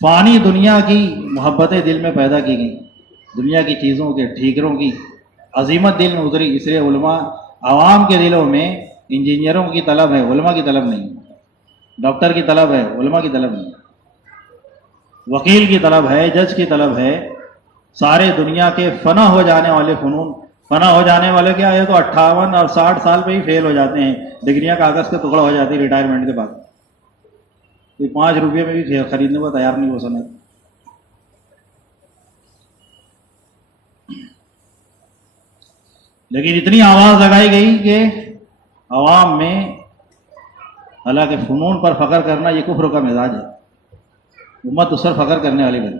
فانی دنیا کی محبتیں دل میں پیدا کی گئیں، دنیا کی چیزوں کے ٹھیکروں کی عظیمت دل میں اتری، اس لیے علماء عوام کے دلوں میں انجینئروں کی طلب ہے، علماء کی طلب نہیں، ڈاکٹر کی طلب ہے، علماء کی طلب نہیں، وکیل کی طلب ہے، جج کی طلب ہے، سارے دنیا کے فنا ہو جانے والے فنون، فنا ہو جانے والے کیا ہے، تو 58 اور 60 سال پہ ہی فیل ہو جاتے ہیں، ڈگریاں کاغذ کا ٹکڑا ہو جاتی ہے ریٹائرمنٹ کے بعد، کوئی 5 روپے میں بھی خریدنے کو تیار نہیں ہو سکتا۔ لیکن اتنی آواز لگائی گئی کہ عوام میں، حالانکہ فنون پر فخر کرنا یہ کفر کا مزاج ہے، امت اس پر فخر کرنے والی بنی،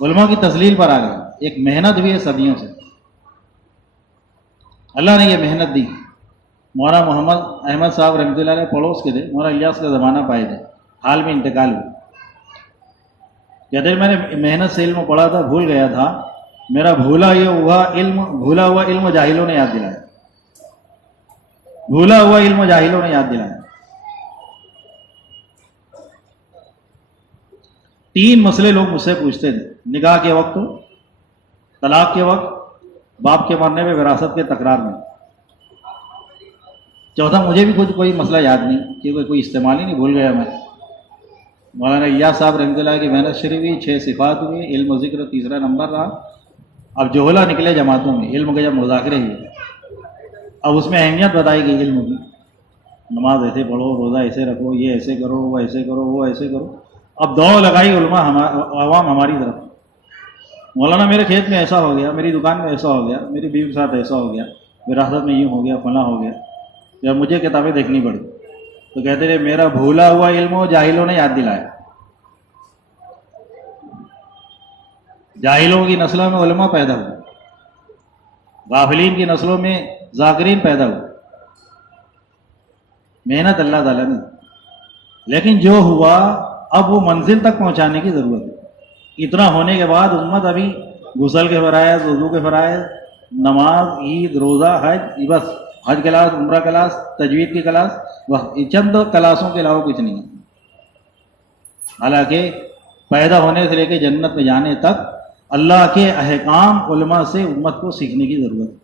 علماء کی تذلیل پر آ گئی، ایک محنت بھی ہے صدیوں سے، اللہ نے یہ محنت دی۔ مولانا محمد احمد صاحب رحمۃ اللہ علیہ پڑوس کے تھے، مولانا الیاس کا زمانہ پائے تھے، حال میں انتقال ہوئے، کہتے ہیں میں نے محنت سے علم پڑھا تھا، بھول گیا تھا، میرا بھولا ہوا علم جاہلوں نے یاد دلایا، بھولا ہوا علم جاہلوں نے یاد دلایا۔ 3 مسئلے لوگ مجھ سے پوچھتے تھے، نکاح کے وقت، طلاق کے وقت، باپ کے مرنے میں، وراثت کے تکرار میں۔ چوتھا مجھے بھی خود کوئی مسئلہ یاد نہیں، کیونکہ کوئی استعمال ہی نہیں، بھول گیا میں۔ مولانا الیاس صاحب رحمۃ اللہ کی محنت شریف ہوئی، 6 صفات ہوئی، علم و ذکر تیسرا نمبر رہا۔ اب جوہلا نکلے جماعتوں میں، علم کے جب مذاکرے ہوئے، اب اس میں اہمیت بتائی گئی علم کی، نماز ایسے پڑھو، روزہ ایسے رکھو، یہ ایسے کرو، وہ ایسے کرو، وہ ایسے کرو۔ اب دوڑ لگائی علماء عوام ہماری طرف، مولانا میرے کھیت میں ایسا ہو گیا، میری دکان میں ایسا ہو گیا، میری بیوی کے ساتھ ایسا ہو گیا، وراثت میں یوں ہو گیا، فلاں ہو گیا، یا مجھے کتابیں دیکھنی پڑی۔ تو کہتے رہے میرا بھولا ہوا علم و جاہلوں نے یاد دلایا۔ جاہلوں کی نسلوں میں علماء پیدا ہوئے، غافلین کی نسلوں میں ذاکرین پیدا ہوئے، محنت اللہ تعالیٰ نے۔ لیکن جو ہوا اب وہ منزل تک پہنچانے کی ضرورت ہے۔ اتنا ہونے کے بعد امت ابھی غسل کے فرائض، وضو کے فرائض، نماز، عید، روزہ، حج، بس حج کلاس، عمرہ کلاس، تجوید کی کلاس، بس چند کلاسوں کے علاوہ کچھ نہیں۔ حالانکہ پیدا ہونے سے لے کے جنت میں جانے تک اللہ کے احکام علماء سے امت کو سیکھنے کی ضرورت ہے۔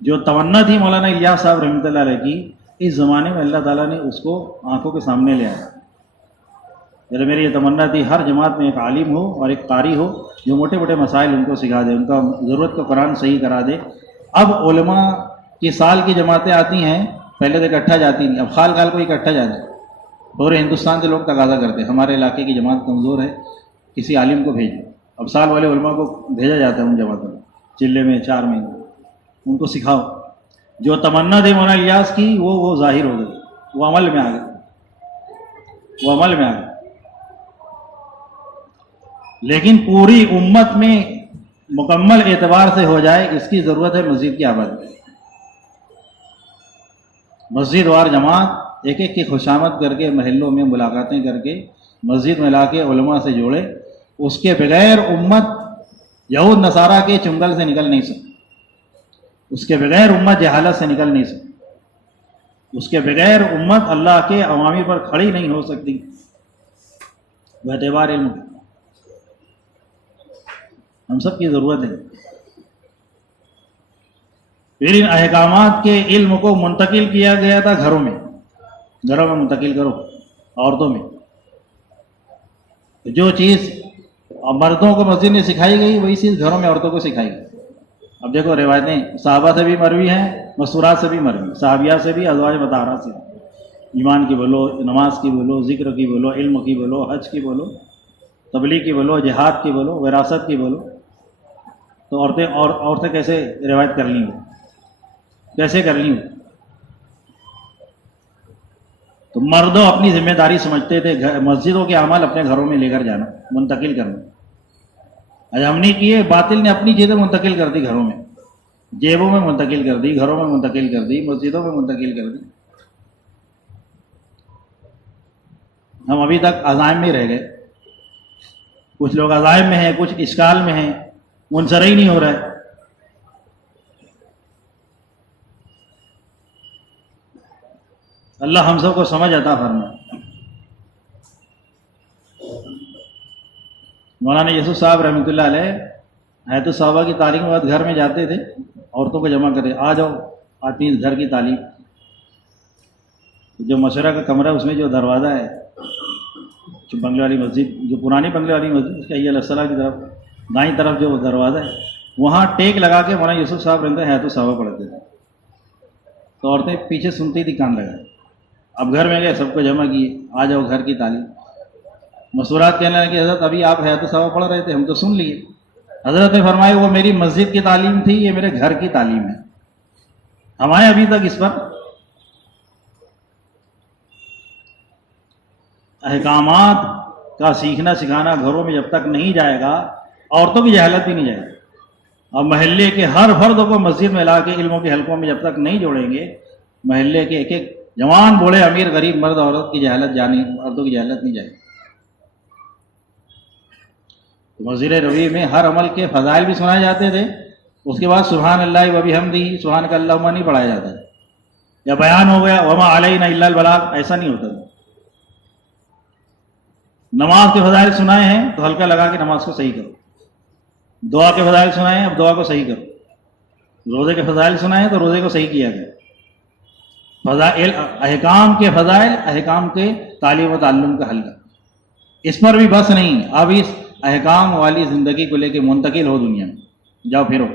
جو تمنا تھی مولانا الیاس صاحب رحمۃ اللہ علیہ کی، اس زمانے میں اللہ تعالیٰ نے اس کو آنکھوں کے سامنے لے آیا۔ ذرا میری یہ تمنا تھی ہر جماعت میں ایک عالم ہو اور ایک قاری ہو جو موٹے موٹے مسائل ان کو سکھا دے، ان کا ضرورت کو قرآن صحیح کرا دے۔ اب علماء کی سال کی جماعتیں آتی ہیں، پہلے تو اکٹھا جاتی نہیں، اب خال خال کو اکٹھا جاتے ہیں۔ پورے ہندوستان سے لوگ تقاضا کرتے ہیں ہمارے علاقے کی جماعت کمزور ہے، کسی عالم کو بھیجو۔ اب سال والے علماء کو بھیجا جاتا ہے ان جماعتوں میں، چلے میں 4 مہینے، ان کو سکھاؤ۔ جو تمنا تھی مولانا الیاس کی وہ ظاہر ہو گئی، وہ عمل میں آ گئی، وہ عمل میں آ گئی۔ لیکن پوری امت میں مکمل اعتبار سے ہو جائے، اس کی ضرورت ہے مسجد کی آبادی، مسجد وار جماعت، ایک ایک کی خوشامد کر کے، محلوں میں ملاقاتیں کر کے، مسجد میں لا کے علماء سے جوڑے۔ اس کے بغیر امت یہود نصارہ کے چنگل سے نکل نہیں سکتی، اس کے بغیر امت جہالت سے نکل نہیں سکتی، اس کے بغیر امت اللہ کے عوامی پر کھڑی نہیں ہو سکتی۔ اعتبار علم ہم سب کی ضرورت ہے۔ پھر ان احکامات کے علم کو منتقل کیا گیا تھا گھروں میں منتقل کرو، عورتوں میں۔ جو چیز مردوں کو مسجد میں سکھائی گئی وہی چیز گھروں میں عورتوں کو سکھائی گئی۔ اب دیکھو روایتیں صحابہ سے بھی مروی ہیں، مستورات سے بھی مروی، صحابیہ سے بھی، ازواج مطہرات سے بھی، ایمان کی بولو، نماز کی بولو، ذکر کی بولو، علم کی بولو، حج کی بولو، تبلیغ کی بولو، جہاد کی بولو، وراثت کی بولو۔ تو عورتیں کیسے روایت کر لیں، کیسے کر لیں؟ تو مردوں اپنی ذمہ داری سمجھتے تھے مسجدوں کے اعمال اپنے گھروں میں لے کر جانا، منتقل کرنا۔ آج ہم نے کیے، باطل نے اپنی چیزیں منتقل کر دی گھروں میں، جیبوں میں منتقل کر دی، گھروں میں منتقل کر دی، مسجدوں میں منتقل کر دی۔ ہم ابھی تک عزائم میں رہ گئے، کچھ لوگ عزائم میں ہیں، کچھ اشکال میں ہیں، منصرف ہی نہیں ہو رہا ہے۔ اللہ ہم سب کو سمجھ عطا فرمائے۔ مولانا یوسف صاحب رحمۃ اللہ علیہ حیات الصحابہ کی تعلیم کے بعد گھر میں جاتے تھے، عورتوں کو جمع کرے، آ جاؤ آتی اس گھر کی تعلیم. جو مشورہ کا کمرہ ہے اس میں جو دروازہ ہے، جو بنگلے والی مسجد، جو پرانی بنگلے والی مسجد، اس کے علیہ السلام کی طرف دائیں طرف جو دروازہ ہے، وہاں ٹیک لگا کے مولانا یوسف صاحب رحمۃ اللہ حیات الصحابہ پڑھتے تھے. تو عورتیں پیچھے سنتی تھی کان لگائے. اب گھر میں گئے، سب کو جمع کیے، آ جاؤ گھر کی تعلیم. مصورات کہنے لگے کہ حضرت ابھی آپ حیات الصحابہ پڑھ رہے تھے، ہم تو سن لیے. حضرت نے فرمایا وہ میری مسجد کی تعلیم تھی، یہ میرے گھر کی تعلیم ہے. ہم آئے ابھی تک اس پر احکامات کا سیکھنا سکھانا گھروں میں جب تک نہیں جائے گا، عورتوں کی جہالت بھی نہیں جائے گی. اور محلے کے ہر فرد کو مسجد میں لا کے علموں کے حلقوں میں جب تک نہیں جوڑیں گے، محلے کے ایک ایک جوان بوڑھے امیر غریب مرد عورت کی جہالت عورتوں کی جہالت نہیں جائے گی. مسجد نبوی میں ہر عمل کے فضائل بھی سنائے جاتے تھے، اس کے بعد سبحان اللہ و بحمدہ سبحانک اللہم نہیں پڑھایا جاتا تھا، یا بیان ہو گیا وما علینا الا البلاغ، ایسا نہیں ہوتا تھا. نماز کے فضائل سنائے ہیں تو ہلکا لگا کے نماز کو صحیح کرو. دعا کے فضائل سنائے ہیں، اب دعا کو صحیح کرو. روزے کے فضائل سنائے ہیں تو روزے کو صحیح کیا گیا. فضائل احکام کے فضائل، احکام کے تعلیم و تعلم کا حلقہ. اس پر بھی بس نہیں، اب اس احکام والی زندگی کو لے کے منتقل ہو دنیا میں، جاؤ پھرو،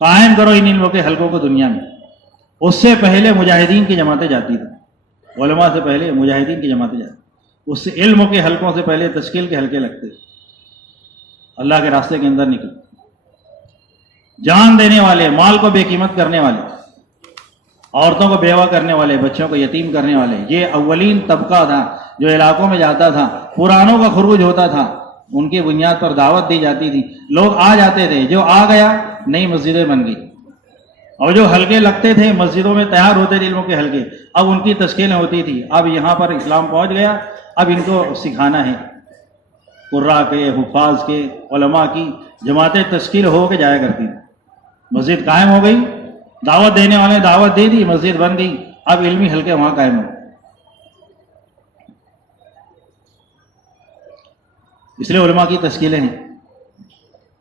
قائم کرو ان علموں کے حلقوں کو دنیا میں. اس سے پہلے مجاہدین کی جماعتیں جاتی تھیں، علماء سے پہلے مجاہدین کی جماعتیں جاتی، اس سے علموں کے حلقوں سے پہلے تشکیل کے حلقے لگتے، اللہ کے راستے کے اندر نکل. جان دینے والے، مال کو بے قیمت کرنے والے، عورتوں کو بیوہ کرنے والے، بچوں کو یتیم کرنے والے، یہ اولین طبقہ تھا جو علاقوں میں جاتا تھا. پرانوں کا خروج ہوتا تھا، ان کی بنیاد پر دعوت دی جاتی تھی، لوگ آ جاتے تھے. جو آ گیا نئی مسجدیں بن گئی، اور جو حلقے لگتے تھے مسجدوں میں تیار ہوتے تھے علموں کے حلقے، اب ان کی تشکیلیں ہوتی تھی. اب یہاں پر اسلام پہنچ گیا، اب ان کو سکھانا ہے. قراء کے، حفاظ کے، علماء کی جماعتیں تشکیل ہو کے جایا کرتی تھیں. مسجد قائم ہو گئی، دعوت دینے والے دعوت دے دی، مسجد بن گئی، اب علمی حلقے وہاں قائم ہو. اس لیے علماء کی تشکیلیں ہیں.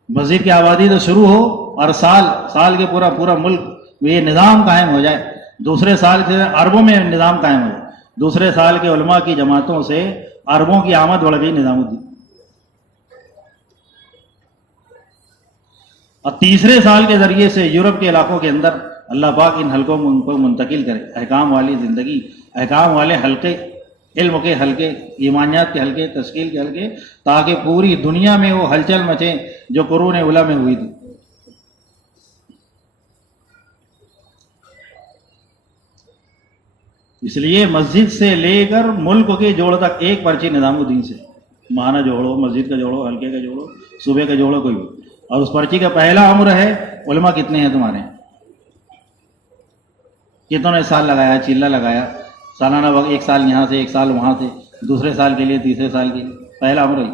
مسجد کی آبادی تو شروع ہو اور سال کے پورا ملک میں یہ نظام قائم ہو جائے. دوسرے سال سے عربوں میں نظام قائم ہو جائے، دوسرے سال کے علماء کی جماعتوں سے عربوں کی آمد بڑھ گئی نظام الدین. اور تیسرے سال کے ذریعے سے یورپ کے علاقوں کے اندر اللہ پاک ان حلقوں کو منتقل کرے، احکام والی زندگی، احکام والے حلقے، علم کے حلقے، ایمانیات کے حلقے، تشکیل کے حلقے، تاکہ پوری دنیا میں وہ ہلچل مچے جو قرون اولیٰ میں ہوئی تھی. اس لیے مسجد سے لے کر ملک کے جوڑ تک ایک پرچی نظام الدین سے، ماہانہ جوڑو، مسجد کا جوڑو، حلقے کا جوڑو، صوبے کا جوڑو، کوئی بھی. اور اس پرچی کا پہلا امر ہے علماء کتنے ہیں تمہارے، کتنوں نے سال لگایا، چلہ لگایا، سالانہ وقت، ایک سال یہاں سے، ایک سال وہاں سے، دوسرے سال کے لیے، تیسرے سال کے لیے. پہلا امر ہے.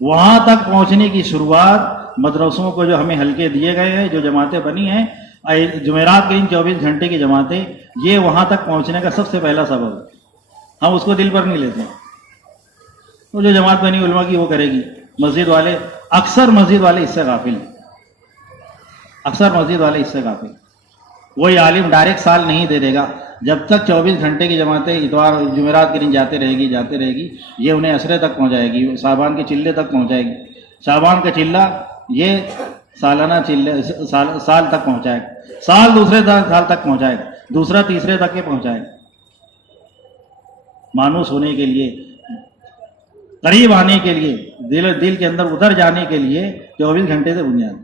وہاں تک پہنچنے کی شروعات مدرسوں کو جو ہمیں حلقے دیے گئے ہیں، جو جماعتیں بنی ہیں، جمعرات کے ان 24 گھنٹے کی جماعتیں، یہ وہاں تک پہنچنے کا سب سے پہلا سبب ہے. ہم اس کو دل پر نہیں لیتے. وہ جو جماعت بنی علماء کی وہ کرے گی. مسجد والے، اکثر مسجد والے اس سے غافل ہیں، اکثر مسجد والے اس سے غافل. وہی عالم ڈائریکٹ سال نہیں دے دے گا، جب تک 24 گھنٹے کی جماعتیں اتوار جمعرات کے دن جاتے رہے گی، یہ انہیں عشرے تک پہنچائے گی، شعبان کے چلے تک پہنچائے گی. شعبان کا چلہ یہ سالانہ چلے سال تک پہنچائے گا، سال دوسرے سال تک پہنچائے گا، دوسرا تیسرے تک کے پہنچائے گا. مانوس ہونے کے لیے، قریب آنے کے لیے، دل کے اندر اتر جانے کے لیے 24 گھنٹے سے بنیاد.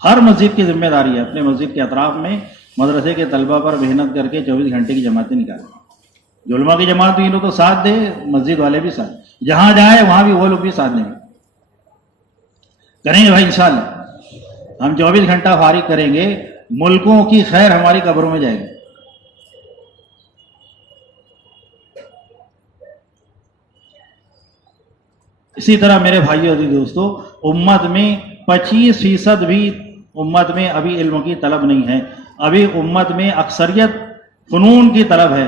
ہر مسجد کی ذمہ داری ہے اپنے مسجد کے اطراف میں مدرسے کے طلبہ پر محنت کر کے 24 گھنٹے کی جماعتیں نکالیں. جو علماء کی جماعت بھی ان کو ساتھ دے، مسجد والے بھی ساتھ، جہاں جائے وہاں بھی وہ لوگ بھی ساتھ دیں گے. کریں گے بھائی انشاءاللہ. ہم 24 گھنٹہ فارغ کریں گے، ملکوں کی خیر ہماری قبروں میں جائے گی. اسی طرح میرے بھائیو اور دوستو، امت میں 25% بھی امت میں ابھی علم کی طلب نہیں ہے. ابھی امت میں اکثریت فنون کی طلب ہے،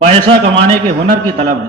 پیسہ کمانے کے ہنر کی طلب ہے.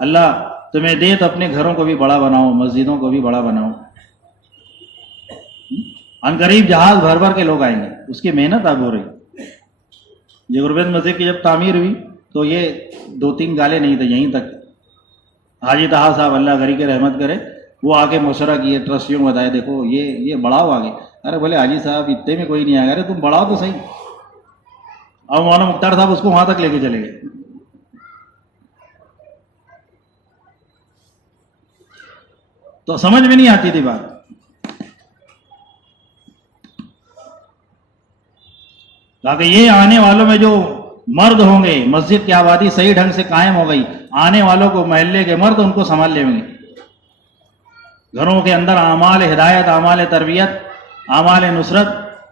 اللہ تمہیں دے تو اپنے گھروں کو بھی بڑا بناؤ, مسجدوں کو بھی بڑا بناؤ. عنقریب جہاز بھر بھر کے لوگ آئیں گے, اس کی محنت اب ہو رہی. یہ غربت مسجد کی جب تعمیر ہوئی تو یہ 2-3 گالے نہیں تھے, یہیں تک. حاجی طہا صاحب اللہ غری کے رحمت کرے, وہ آ کے مشورہ کیے, ٹرسٹیوں کو بتائے دیکھو یہ بڑھاؤ آگے. ارے بولے حاجی صاحب اتنے میں کوئی نہیں آئے گا, ارے تم بڑھاؤ تو صحیح. اب مولانا مختار صاحب اس کو وہاں تک لے کے چلے گئے. تو سمجھ میں نہیں آتی تھی بات. تاکہ یہ آنے والوں میں جو مرد ہوں گے, مسجد کی آبادی صحیح ڈھنگ سے قائم ہو گئی, آنے والوں کو محلے کے مرد ان کو سنبھال لیں گے. گھروں کے اندر اعمال ہدایت, اعمال تربیت, اعمال نصرت,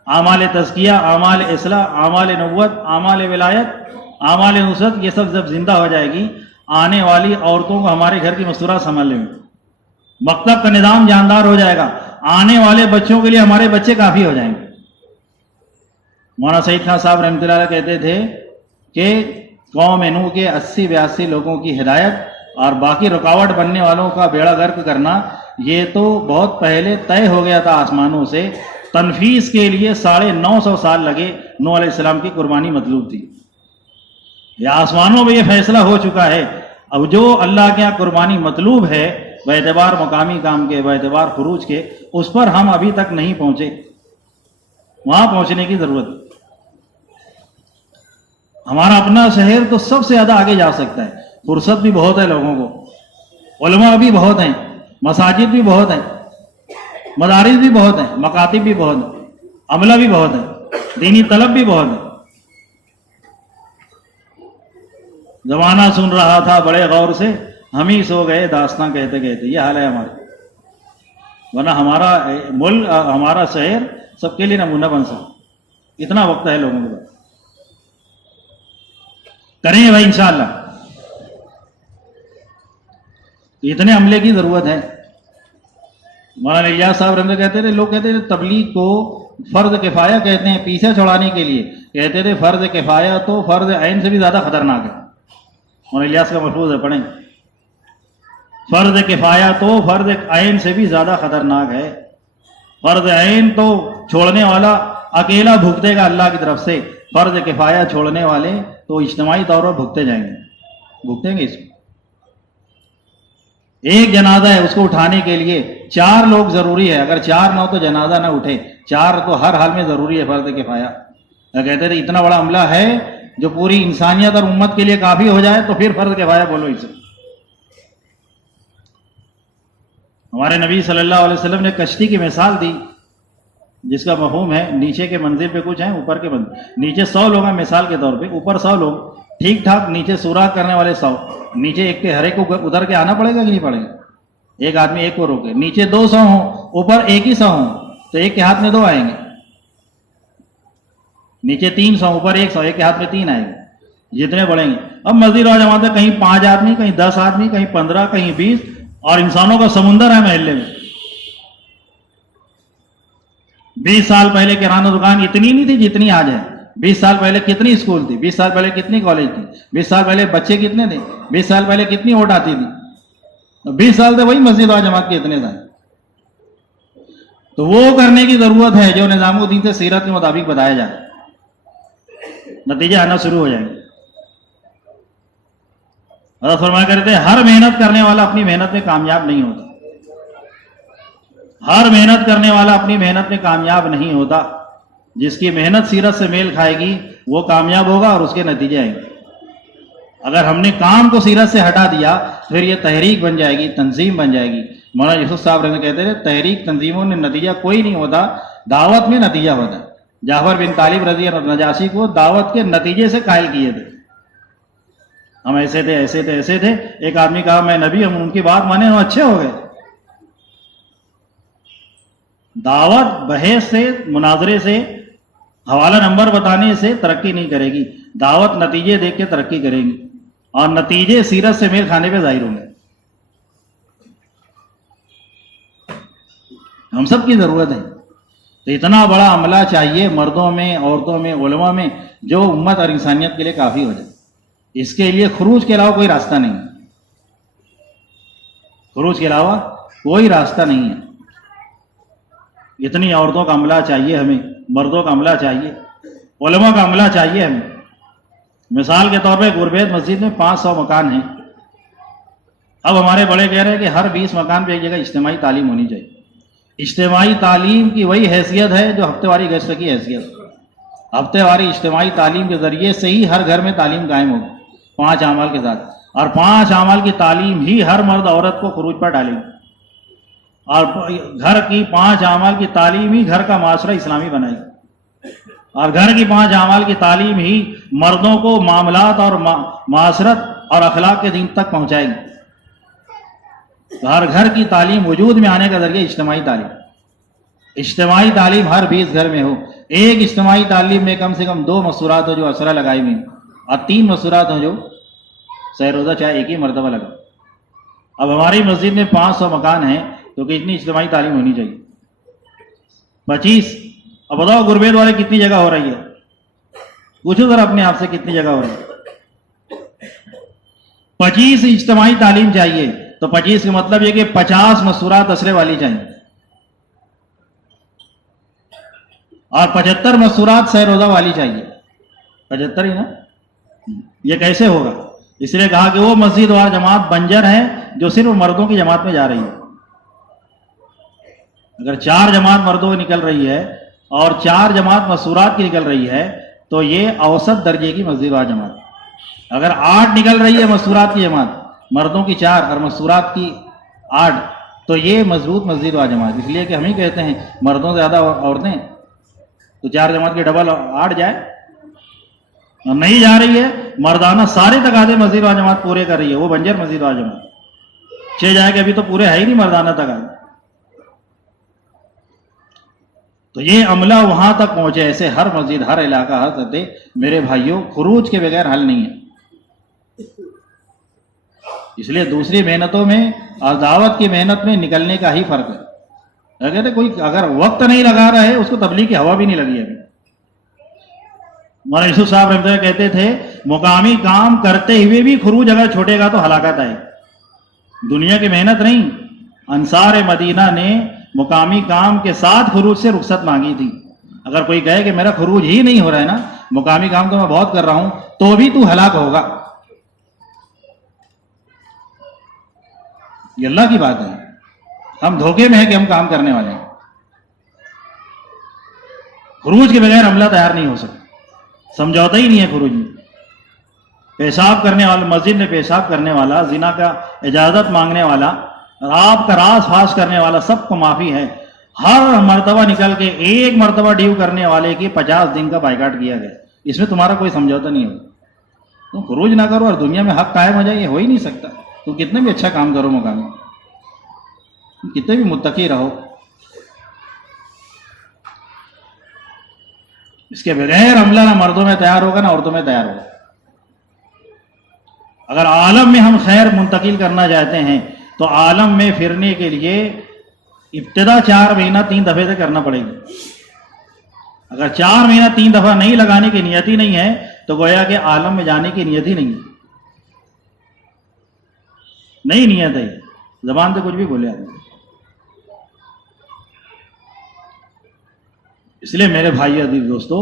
اعمال تزکیہ, اعمال اصلاح, اعمال نبوت, اعمال ولایت, اعمال نصرت, یہ سب جب زندہ ہو جائے گی, آنے والی عورتوں کو ہمارے گھر کی مستورات سنبھال لیں گے. مکتب کا نظام جاندار ہو جائے گا, آنے والے بچوں کے لیے ہمارے بچے کافی ہو جائیں گے. مولانا سعید خان صاحب رحمۃ اللہ علیہ کہتے تھے کہ قوم نوح کے 80-82 لوگوں کی ہدایت اور باقی رکاوٹ بننے والوں کا بیڑا غرق کرنا, یہ تو بہت پہلے طے ہو گیا تھا آسمانوں سے. تنفیذ کے لیے 950 سال لگے, نوح علیہ السلام کی قربانی مطلوب تھی. یہ آسمانوں میں یہ فیصلہ ہو چکا ہے. اب جو اللہ کے یہاں قربانی مطلوب ہے باعتبار مقامی کام کے, باعتبار خروج کے, اس پر ہم ابھی تک نہیں پہنچے. وہاں پہنچنے کی ضرورت ہے. ہمارا اپنا شہر تو سب سے زیادہ آگے جا سکتا ہے. فرصت بھی بہت ہے لوگوں کو, علماء بھی بہت ہیں, مساجد بھی بہت ہیں, مدارس بھی بہت ہیں, مکاتب بھی بہت ہیں, عملہ بھی بہت ہے, دینی طلب بھی بہت ہے. زمانہ سن رہا تھا بڑے غور سے, ہم ہی سو گئے داستاں کہتے کہتے. یہ حال ہے ہمارے. ورنہ ہمارا ملک, ہمارا شہر سب کے لیے نمونہ بن سکتا. اتنا وقت ہے لوگوں کے پاس. کریں گے بھائی انشاءاللہ. اتنے عملے کی ضرورت ہے. مولانا الیاس صاحب رحمۃ اللہ کہتے تھے, لوگ کہتے تھے تبلیغ کو فرض کفایہ کہتے ہیں پیچھے چھڑانے کے لیے. کہتے تھے فرض کفایہ تو فرض عین سے بھی زیادہ خطرناک ہے. مولانا الیاس کا ملفوظ ہے, پڑھیں. فرض کفایہ تو فرض عین سے بھی زیادہ خطرناک ہے. فرض عین تو چھوڑنے والا اکیلا بھگتے گا اللہ کی طرف سے. فرض کفایہ چھوڑنے والے تو اجتماعی طور پر بھگتے جائیں گے, بھگتیں گے اس کو. ایک جنازہ ہے, اس کو اٹھانے کے لیے 4 لوگ ضروری ہے. اگر 4 نہ ہو تو جنازہ نہ اٹھے. 4 تو ہر حال میں ضروری ہے فرض کفایہ. کہتے تھے اتنا بڑا عملہ ہے جو پوری انسانیت اور امت کے لیے کافی ہو جائے تو پھر فرض کفایہ بولو اسے. ہمارے نبی صلی اللہ علیہ وسلم نے کشتی کی مثال دی جس کا مفہوم ہے نیچے کے منزل پہ کچھ ہیں, اوپر کے منزل. نیچے 100 لوگ ہیں مثال کے طور پہ, اوپر 100 لوگ ٹھیک ٹھاک, نیچے سوراخ کرنے والے 100. نیچے ایک کے ہر ایک کو ادھر کے آنا پڑے گا کہ نہیں پڑے گا؟ ایک آدمی ایک کو روکے. نیچے 200 ہوں, اوپر ایک ہی 100 ہوں تو ایک کے ہاتھ میں 2 آئیں گے. نیچے 300, اوپر 100, ایک کے ہاتھ میں 3 آئیں گے. جتنے بڑھیں گے. اب مسجد اور جماعت کہیں 5 آدمی, کہیں 10 آدمی, کہیں 15, کہیں 20, اور انسانوں کا سمندر ہے محلے میں. 20 سال پہلے کرانہ دکان اتنی نہیں تھی جتنی آج ہے. 20 سال پہلے کتنی اسکول تھی, 20 سال پہلے کتنی کالج تھی, 20 سال پہلے بچے کتنے تھے, 20 سال پہلے کتنی ووٹ آتی تھی. 20 سال سے وہی مسجد اور جماعت کے اتنے تھے. تو وہ کرنے کی ضرورت ہے جو نظام الدین سے سیرت کے مطابق بتایا جائے. نتیجے آنا شروع ہو جائیں گے. حضرت فرمایا کرتے ہیں ہر محنت کرنے والا اپنی محنت میں کامیاب نہیں ہوتا. ہر محنت کرنے والا اپنی محنت میں کامیاب نہیں ہوتا. جس کی محنت سیرت سے میل کھائے گی وہ کامیاب ہوگا اور اس کے نتیجے آئیں گے. اگر ہم نے کام کو سیرت سے ہٹا دیا پھر یہ تحریک بن جائے گی, تنظیم بن جائے گی. مولانا یوسف صاحب رحمۃ اللہ کہتے تھے تحریک تنظیموں میں نتیجہ کوئی نہیں ہوتا, دعوت میں نتیجہ ہوتا ہے. جعفر بن طالب رضی اللہ نجاشی کو دعوت کے نتیجے سے قائل کیے تھے. ہم ایسے تھے ایسے تھے ایسے تھے. ایک آدمی کہا میں نبی ہوں, ان کی بات مانے وہ اچھے ہو گئے. دعوت بحث سے, مناظرے سے, حوالہ نمبر بتانے سے ترقی نہیں کرے گی. دعوت نتیجے دیکھ کے ترقی کرے گی اور نتیجے سیرت سے میل کھانے پہ ظاہر ہوں گے. ہم سب کی ضرورت ہے. تو اتنا بڑا عملہ چاہیے مردوں میں, عورتوں میں, علماء میں, جو امت اور انسانیت کے لیے کافی ہو جائے. اس کے لیے خروج کے علاوہ کوئی راستہ نہیں. خروج کے علاوہ کوئی راستہ نہیں ہے. اتنی عورتوں کا عملہ چاہیے ہمیں, مردوں کا عملہ چاہیے, علماء کا عملہ چاہیے ہمیں. مثال کے طور پہ گربید مسجد میں 500 مکان ہیں. اب ہمارے بڑے کہہ رہے ہیں کہ ہر 20 مکان پہ ایک جگہ اجتماعی تعلیم ہونی چاہیے. اجتماعی تعلیم کی وہی حیثیت ہے جو ہفتے واری گشت کی حیثیت ہے. ہفتے واری اجتماعی تعلیم کے ذریعے سے ہی ہر گھر میں تعلیم قائم ہوگی 5 اعمال کے ساتھ, اور 5 اعمال کی تعلیم ہی ہر مرد عورت کو خروج پر ڈالے گی, اور گھر کی 5 اعمال کی تعلیم ہی گھر کا معاشرہ اسلامی بنائے گی, اور گھر کی 5 اعمال کی تعلیم ہی مردوں کو معاملات اور معاشرت اور اخلاق کے دین تک پہنچائے گی. ہر گھر کی تعلیم وجود میں آنے کا ذریعہ اجتماعی تعلیم. اجتماعی تعلیم ہر 20 گھر میں ہو. ایک اجتماعی تعلیم میں کم سے کم 2 مستورات ہو جو اسرہ لگائی ہوئی, اور 3 مستورات ہوں جو سہ روزہ چاہے ایک ہی مرتبہ لگا. اب ہماری مسجد میں 500 مکان ہیں تو کتنی اجتماعی تعلیم ہونی چاہیے؟ 25. اب بتاؤ گربید والے کتنی جگہ ہو رہی ہے؟ پوچھو ذرا اپنے آپ سے کتنی جگہ ہو رہی ہے. 25 اجتماعی تعلیم چاہیے تو 25 کا مطلب یہ کہ 50 مستورات اسرے والی چاہیے, اور 75 مستورات سہ روزہ والی چاہیے. 75 ہی نا. یہ کیسے ہوگا؟ اس لیے کہا کہ وہ مسجد وار جماعت بنجر ہے جو صرف مردوں کی جماعت میں جا رہی ہے. اگر 4 جماعت مردوں کی نکل رہی ہے اور 4 جماعت مستورات کی نکل رہی ہے تو یہ اوسط درجے کی مسجد وار جماعت. اگر 8 نکل رہی ہے مستورات کی جماعت, مردوں کی 4 اور مستورات کی 8, تو یہ مضبوط مسجد وار جماعت. اس لیے کہ ہم ہی کہتے ہیں مردوں سے زیادہ عورتیں, تو 4 جماعت کے ڈبل 8 جائے. اور نہیں جا رہی ہے, مردانہ سارے تقاضے مسجد وار جماعت پورے کر رہی ہے, وہ بنجر مسجد وار جماعت. 6 جائے کہ ابھی تو پورے ہے ہی نہیں مردانہ تقاضے. تو یہ عملہ وہاں تک پہنچے. ایسے ہر مسجد, ہر علاقہ, ہر سطح. میرے بھائیوں, خروج کے بغیر حل نہیں ہے. اس لیے دوسری محنتوں میں اور دعوت کی محنت میں نکلنے کا ہی فرق ہے. اگر کوئی وقت نہیں لگا رہا ہے اس کو تبلیغ کی ہوا بھی نہیں لگی ابھی. مولانا یوسف صاحب رحمۃ اللہ کہتے تھے مقامی کام کرتے ہوئے بھی خروج اگر چھوٹے گا تو ہلاکت آئے. دنیا کی محنت نہیں, انصار مدینہ نے مقامی کام کے ساتھ خروج سے رخصت مانگی تھی. اگر کوئی کہے کہ میرا خروج ہی نہیں ہو رہا ہے نا, مقامی کام تو میں بہت کر رہا ہوں, تو بھی تو ہلاک ہوگا. یہ اللہ کی بات ہے. ہم دھوکے میں ہیں کہ ہم کام کرنے والے ہیں. خروج کے بغیر عملہ تیار نہیں ہو سکتا. سمجھوتا ہی نہیں ہے خروج میں. پیشاب کرنے والا, مسجد میں پیشاب کرنے والا, زنا کا اجازت مانگنے والا, آپ کا راز فاش کرنے والا, سب کو معافی ہے. ہر مرتبہ نکل کے 1 مرتبہ ڈیو کرنے والے کی 50 دن کا بائیکاٹ کیا گیا. اس میں تمہارا کوئی سمجھوتا نہیں ہوگا. تم خروج نہ کرو اور دنیا میں حق قائم ہو جائے, یہ ہو ہی نہیں سکتا. تم کتنے بھی اچھا کام کرو مقامی, کتنے بھی متقی رہو, اس کے بغیر عملہ نہ مردوں میں تیار ہوگا نہ عورتوں میں تیار ہوگا. اگر عالم میں ہم خیر منتقل کرنا چاہتے ہیں تو عالم میں پھرنے کے لیے ابتدا 4 مہینہ 3 دفعے سے کرنا پڑے گی. اگر 4 مہینہ 3 دفعہ نہیں لگانے کی نیت ہی نہیں ہے تو گویا کہ عالم میں جانے کی نیت ہی نہیں ہے. نہیں نیت ہے, زبان سے کچھ بھی بولے آدمی. اس لیے میرے بھائی عزیز دوستو,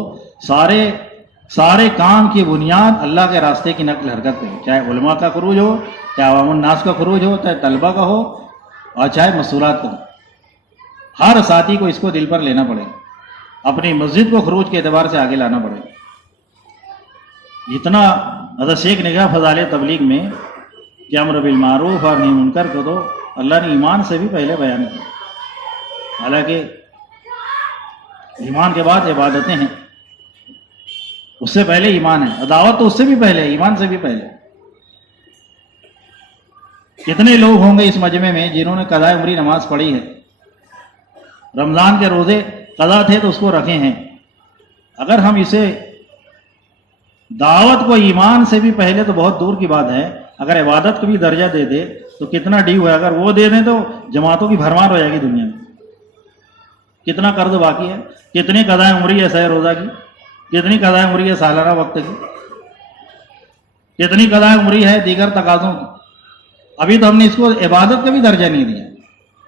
سارے کام کی بنیاد اللہ کے راستے کی نقل حرکت ہے. چاہے علماء کا خروج ہو, چاہے عوام الناس کا خروج ہو, چاہے طلبہ کا ہو, اور چاہے مستورات کا ہو. ہر ساتھی کو اس کو دل پر لینا پڑے. اپنی مسجد کو خروج کے اعتبار سے آگے لانا پڑے. جتنا حضرت شیخ نگاہ فضائل تبلیغ میں کہ امر بالمعروف اور نہی منکر کو تو اللہ نے ایمان سے بھی پہلے بیان کیا. حالانکہ ایمان کے بعد عبادتیں ہیں, اس سے پہلے ایمان ہے. دعوت تو اس سے بھی پہلے, ایمان سے بھی پہلے. کتنے لوگ ہوں گے اس مجمع میں جنہوں نے قضاء عمری نماز پڑھی ہے, رمضان کے روزے قضا تھے تو اس کو رکھے ہیں. اگر ہم اسے دعوت کو ایمان سے بھی پہلے تو بہت دور کی بات ہے. اگر عبادت کو بھی درجہ دے دے تو کتنا ڈیو ہے. اگر وہ دے دیں تو جماعتوں کی بھرمار ہو جائے گی دنیا میں. کتنا قرض باقی ہے, کتنی قضاء عمری ہے سہ روزہ کی, کتنی قضاء عمری ہے سالانہ وقت کی, کتنی قضاء عمری ہے دیگر تقاضوں کی. ابھی تو ہم نے اس کو عبادت کا بھی درجہ نہیں دیا.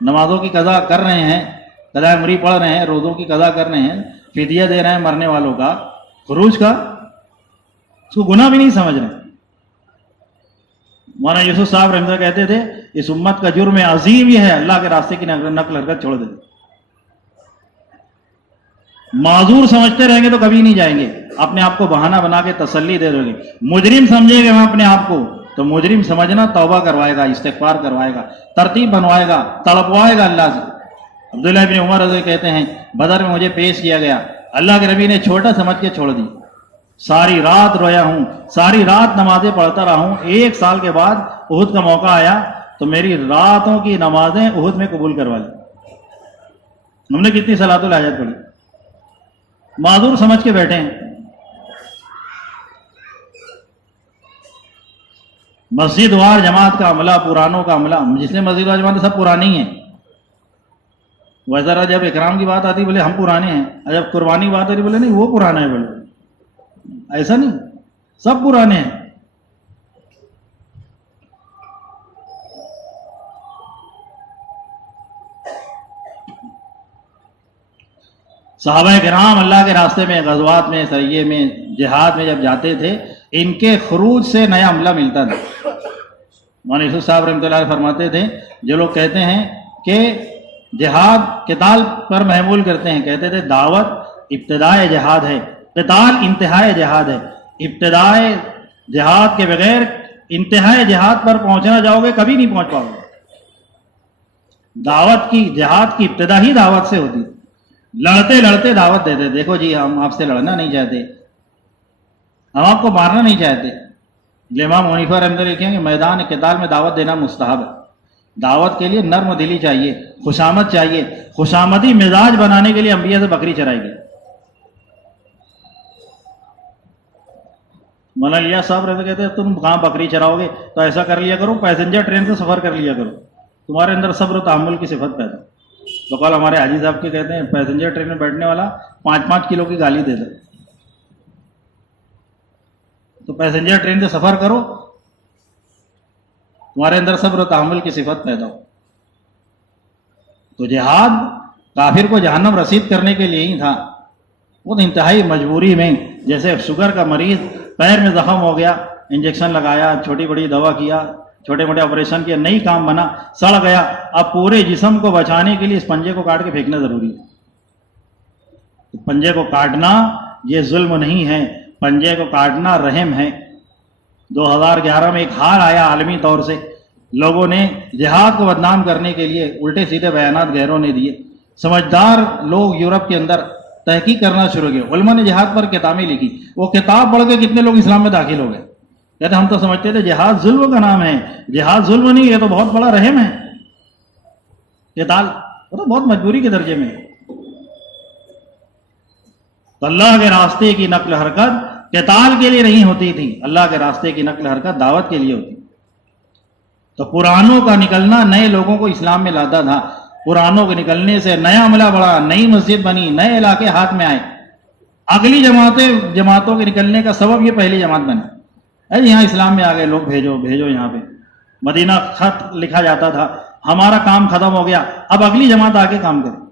نمازوں کی قضا کر رہے ہیں, قضاء عمری پڑھ رہے ہیں, روزوں کی قضا کر رہے ہیں, فدیہ دے رہے ہیں مرنے والوں کا, خروج کا, اس کو گناہ بھی نہیں سمجھ رہے. مولانا یوسف صاحب رحمۃ اللہ کہتے تھے اس امت کا جرم عظیم یہ ہے اللہ کے راستے کی نقل حرکت چھوڑ دے. معذور سمجھتے رہیں گے تو کبھی نہیں جائیں گے, اپنے آپ کو بہانہ بنا کے تسلی دے دو گے. مجرم سمجھے گے ہم اپنے آپ کو تو مجرم سمجھنا توبہ کروائے گا, استغفار کروائے گا, ترتیب بنوائے گا, تڑپوائے گا اللہ سے. عبداللہ ابن عمر رضی کہتے ہیں بدر میں مجھے پیش کیا گیا, اللہ کے نبی نے چھوٹا سمجھ کے چھوڑ دی. ساری رات رویا ہوں, ساری رات نمازیں پڑھتا رہا ہوں. 1 سال کے بعد احد کا موقع آیا تو میری راتوں کی نمازیں احد میں قبول کروا لی. ہم نے کتنی صلاۃ الحاجت پڑھی, معذور سمجھ کے بیٹھے ہیں. مسجد وار جماعت کا عملہ, پرانوں کا عملہ, جس نے مسجد وار جماعت سب پرانی ہیں. ویسا جب اکرام کی بات آتی بولے ہم پرانے ہیں, جب قربانی کی بات آتی بولے نہیں وہ پرانا ہے. بولے ایسا نہیں, سب پرانے ہیں. صحابہ کرام اللہ کے راستے میں, غزوات میں, سریے میں, جہاد میں جب جاتے تھے ان کے خروج سے نیا عملہ ملتا تھا. مولانا یوسف صاحب رحمۃ اللہ علیہ فرماتے تھے جو لوگ کہتے ہیں کہ جہاد قتال پر محمول کرتے ہیں, کہتے تھے دعوت ابتدائے جہاد ہے, قتال انتہائے جہاد ہے. ابتدائے جہاد کے بغیر انتہائے جہاد پر پہنچنا جاؤ گے کبھی نہیں پہنچ پاؤ گے. دعوت کی, جہاد کی ابتدا ہی دعوت سے ہوتی. لڑتے لڑتے دعوت دیتے, دیکھو جی ہم آپ سے لڑنا نہیں چاہتے, ہم آپ کو مارنا نہیں چاہتے. امام حنیفہ رحمۃ اللہ لکھیں کہ میدان قتال میں دعوت دینا مستحب ہے. دعوت کے لیے نرم دلی چاہیے, خوشامد چاہیے. خوشامدی مزاج بنانے کے لیے انبیاء سے بکری چرائی گئی. مولانا الیاس صاحب رہتے کہتے ہیں تم کہاں بکری چراؤ گے تو ایسا کر لیا کرو پیسنجر ٹرین سے سفر کر لیا کرو, تمہارے اندر صبر و تحمل کی صفت پیدا. تو کل ہمارے حاجی صاحب کے کہتے ہیں پیسنجر ٹرین میں بیٹھنے والا 5-5 کلو کی گالی دے دے. تو پیسنجر ٹرین سے سفر کرو, تمہارے اندر صبر و تحمل کی صفت پیدا ہو. تو جہاد کافر کو جہنم رسید کرنے کے لیے ہی تھا. وہ انتہائی مجبوری میں, جیسے شوگر کا مریض پیر میں زخم ہو گیا, انجیکشن لگایا, چھوٹی بڑی دوا کیا, چھوٹے موٹے آپریشن کیا, نہیں کام بنا, سڑ گیا, اب پورے جسم کو بچانے کے لیے اس پنجے کو کاٹ کے پھینکنا ضروری ہے. تو پنجے کو کاٹنا یہ ظلم نہیں ہے, پنجے کو کاٹنا رحم ہے. 2011 میں ایک ہار آیا عالمی طور سے, لوگوں نے جہاد کو بدنام کرنے کے لیے الٹے سیدھے بیانات غیروں نے دیے. سمجھدار لوگ یورپ کے اندر تحقیق کرنا شروع کیے, علماء نے جہاد پر کتابیں لکھی. وہ کتاب پڑھ کے کتنے لوگ اسلام میں داخل ہو گئے. کہتے ہم تو سمجھتے تھے جہاد ظلم کا نام ہے, جہاد ظلم نہیں, یہ تو بہت بڑا رحم ہے. قتال وہ تو بہت مجبوری کے درجے میں. تو اللہ کے راستے کی نقل حرکت قتال کے لیے نہیں ہوتی تھی, اللہ کے راستے کی نقل حرکت دعوت کے لیے ہوتی. تو پرانوں کا نکلنا نئے لوگوں کو اسلام میں لاتا تھا. پرانوں کے نکلنے سے نیا عملہ بڑھا, نئی مسجد بنی, نئے علاقے ہاتھ میں آئے. اگلی جماعتوں کے نکلنے کا سبب یہ پہلی جماعت بنی. یہاں اسلام میں آ گئے لوگ, بھیجو یہاں پہ. مدینہ خط لکھا جاتا تھا, ہمارا کام ختم ہو گیا, اب اگلی جماعت آ کے کام کرے.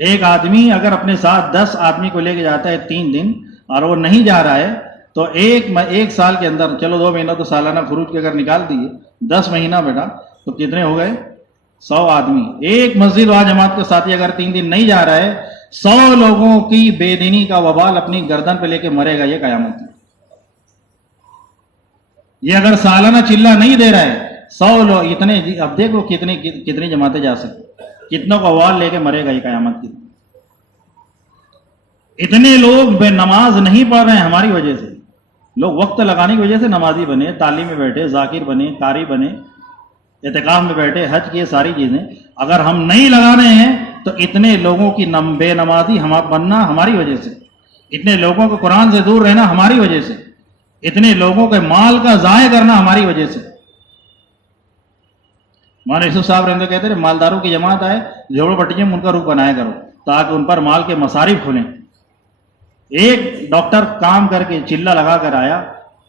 ایک آدمی اگر اپنے ساتھ 10 آدمی کو لے کے جاتا ہے 3 دن اور وہ نہیں جا رہا ہے تو ایک سال کے اندر, چلو 2 مہینہ تو سالانہ خروج کے اگر نکال دیے, 10 مہینہ بیٹا تو کتنے ہو گئے 100 آدمی. ایک مسجد و جماعت کے ساتھی اگر 3 دن نہیں جا رہا ہے 100 لوگوں کی بے دینی کا وبال اپنی گردن پہ لے کے مرے گا. یہ قیامت ہے. یہ اگر سالانہ چلہ نہیں دے رہا ہے 100 لوگ اتنے, اب دیکھو کتنی جماعتیں جا سکتی, کتنوں کو وبال لے کے مرے گا یہ قیامت کی. اتنے لوگ بے نماز نہیں پڑھ رہے ہیں ہماری وجہ سے. لوگ وقت لگانے کی وجہ سے نمازی بنے, تعلیم میں بیٹھے, ذاکر بنے, قاری بنے, اعتکاف میں بیٹھے, حج کیے, ساری چیزیں. اگر ہم نہیں لگا رہے ہیں تو اتنے لوگوں کی بے نمازی ہم بننا ہماری وجہ سے, اتنے لوگوں کو قرآن سے دور رہنا ہماری وجہ سے, اتنے لوگوں کے مال کا ضائع کرنا ہماری وجہ سے. مولانا یوسف صاحب رحمۃ اللہ کہتے ہیں مالداروں کی جماعت آئے, جھوڑ پٹیوں میں ان کا رخ بنایا کرو تاکہ ان پر مال کے مصارف کھلیں. ایک ڈاکٹر کام کر کے چلہ لگا کر آیا,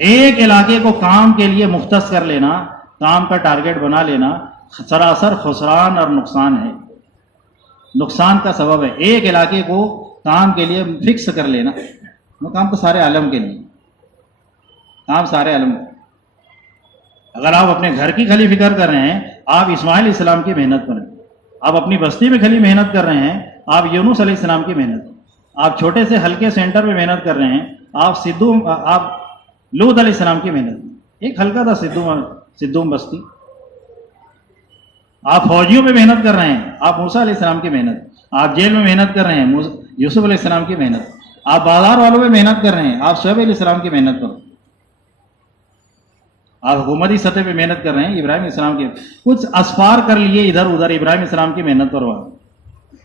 ایک علاقے کو کام کے لیے مختص کر لینا، کام کا ٹارگٹ بنا لینا، سراسر خسران اور نقصان ہے، نقصان کا سبب ہے۔ ایک علاقے کو کام کے لیے فکس کر لینا، وہ کام تو سارے عالم کے لیے، کام سارے عالم کے۔ اگر آپ اپنے گھر کی خالی فکر کر رہے ہیں، آپ اسماعیل علیہ السلام کی محنت کریں، آپ اپنی بستی میں خالی محنت کر رہے ہیں، آپ یونس علیہ السلام کی محنت، آپ چھوٹے سے ہلکے سینٹر میں محنت کر رہے ہیں، آپ لوط علیہ السلام کی محنت، ایک ہلکا تھا سدوم بستی، آپ فوجیوں میں محنت کر رہے ہیں، آپ موسیٰ علیہ السلام کی محنت، آپ جیل میں محنت کر رہے ہیں، یوسف علیہ السلام کی محنت، آپ بازار والوں میں محنت کر رہے ہیں، آپ شعیب علیہ السلام کی محنت کرو، آپ حکومتی سطح پہ محنت کر رہے ہیں، ابراہیم علیہ السلام کی کچھ اسفار کر لیے ادھر ادھر، ابراہیم علیہ السلام کی محنت کرو،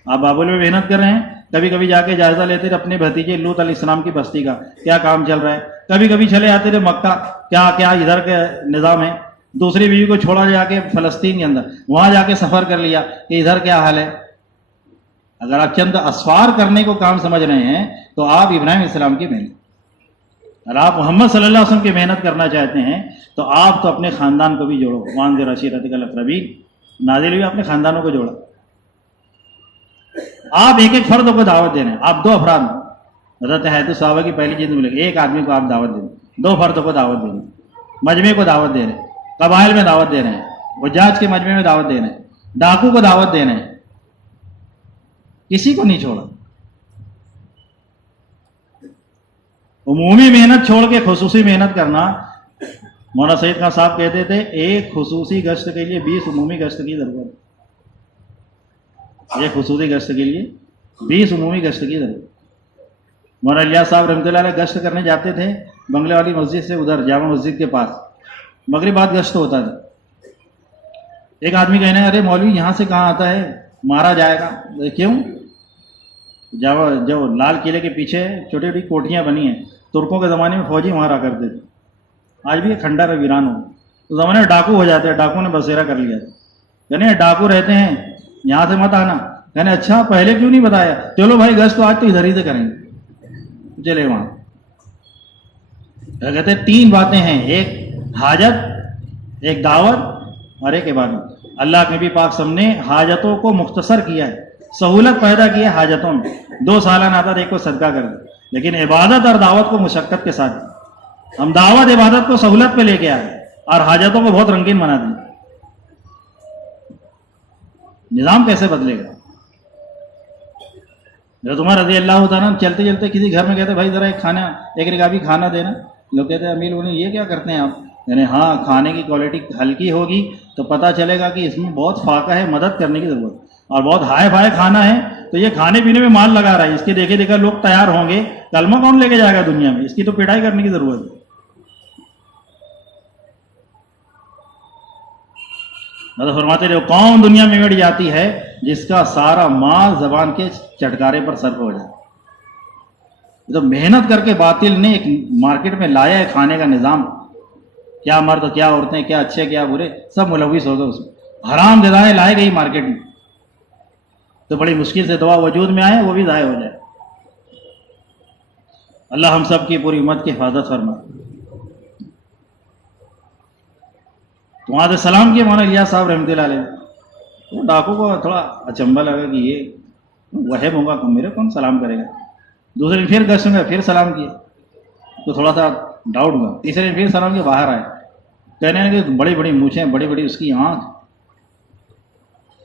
آپ بابل میں محنت کر رہے ہیں، کبھی کبھی جا کے جائزہ لیتے تھے اپنے بھتیجے لوط علیہ السلام کی بستی کا کیا کام چل رہا ہے، کبھی کبھی چلے آتے تھے مکہ، کیا ادھر کا نظام ہے، دوسری بیوی کو چھوڑا جا کے فلسطین کے اندر، وہاں جا کے سفر کر لیا کہ ادھر کیا حال ہے۔ اگر آپ چند اسفار کرنے کو کام سمجھ رہے ہیں تو آپ ابراہیم علیہ السلام کی محنت، اگر آپ محمد صلی اللہ علیہ وسلم کی محنت کرنا چاہتے ہیں تو آپ تو اپنے خاندان کو بھی جوڑو، وانذر عشیرتک الاقربین نازل ہوئی، اپنے خاندانوں کو جوڑا، آپ ایک ایک فرد کو دعوت دے رہے ہیں، آپ 2 افراد، حضرت حیات الصحابہ کی پہلی جلد میں ایک آدمی کو آپ دعوت دے رہے ہیں، 2 فردوں کو دعوت دے رہے ہیں، مجمع کو دعوت دے رہے ہیں، قبائل میں دعوت دے رہے ہیں، حجاج کے مجمع میں دعوت دے رہے ہیں، ڈاکو کو دعوت دے رہے ہیں، کسی کو نہیں چھوڑا۔ عمومی محنت چھوڑ کے خصوصی محنت کرنا، مولانا سید خان صاحب کہتے تھے ایک خصوصی گشت کے لیے 20 عمومی گشت کی ضرورت ہے، ایک خصوصی گشت کے لیے 20 عمومی گشت کی ضرورت۔ مولانا الیاس صاحب رحمۃ اللہ علیہ گشت کرنے جاتے تھے بنگلے والی مسجد سے ادھر جامع مسجد کے پاس، مغرب بعد گشت ہوتا تھا، ایک آدمی کہنا ہے ارے مولوی یہاں سے کہاں آتا ہے، مارا جائے گا، کیوں؟ جو لال قلعے کے پیچھے چھوٹی چھوٹی کوٹیاں بنی ہیں، ترکوں کے زمانے میں فوجی وہاں رہا کرتے تھے، آج بھی کھنڈر ہے ویران ہو، تو زمانے میں ڈاکو ہو جاتے ہیں، ڈاکو نے بسیرا کر لیا، کہنے ڈاکو رہتے ہیں یہاں سے مت آنا، کہنے اچھا پہلے کیوں نہیں بتایا، چلو بھائی گشت تو آج تو ادھر ہی سے کریں گے، چلے وہاں۔ کہتے ہیں 3 باتیں ہیں، ایک حاجت، ایک دعوت اور ایک عبادت۔ اللہ کے نبی پاک سب نے حاجتوں کو مختصر کیا ہے، سہولت پیدا کی ہے حاجتوں میں، 2 سالانہ آتا ایک کو صدقہ کر دے، لیکن عبادت اور دعوت کو مشقت کے ساتھ، ہم دعوت عبادت کو سہولت پہ لے کے آئے اور حاجتوں کو بہت رنگین بنا دیں، نظام کیسے بدلے گا؟ حضرت عمر رضی اللہ تعالیٰ چلتے چلتے کسی گھر میں کہتے بھائی ذرا ایک رکابی کھانا دینا، لوگ کہتے ہیں امیر بولے یہ کیا کرتے ہیں آپ، یعنی ہاں کھانے کی کوالٹی ہلکی ہوگی تو پتہ چلے گا کہ اس میں بہت فاقہ ہے، مدد کرنے کی ضرورت، اور بہت ہائی فائی کھانا ہے تو یہ کھانے پینے میں مال لگا رہا ہے، اس کے دیکھے دیکھا لوگ تیار ہوں گے، کلمہ کون لے کے جائے گا دنیا میں، اس کی تو پٹائی کرنے کی ضرورت ہے۔ مطلب فرماتے رہے قوم دنیا میں مٹ جاتی ہے جس کا سارا مال زبان کے چٹکارے پر صرف ہو جائے۔ تو محنت کر کے باطل نے ایک مارکیٹ میں لایا ہے کھانے کا نظام، کیا مرد کیا عورتیں کیا اچھے کیا برے سب ملوث ہو گئے، اس میں حرام غذائیں لائے گئی مارکیٹ میں، تو بڑی مشکل سے دوا وجود میں آئے وہ بھی ضائع ہو جائے۔ اللہ ہم سب کی پوری امت کی حفاظت فرمائے۔ تو وہاں سے سلام کیا مولانا الیاس صاحب رحمۃ اللہ علیہ، تو ڈاکو کو تھوڑا اچنبھا لگا کہ یہ وہم ہوگا کہ میرے کون سلام کرے گا، دوسرے دن پھر گشت میں پھر سلام کیا تو تھوڑا سا ڈاؤٹ ہوا، تیسرے دن پھر سلام کیا، باہر آئے، کہنے کہ بڑی بڑی مونچھیں، بڑی بڑی اس کی آنکھ،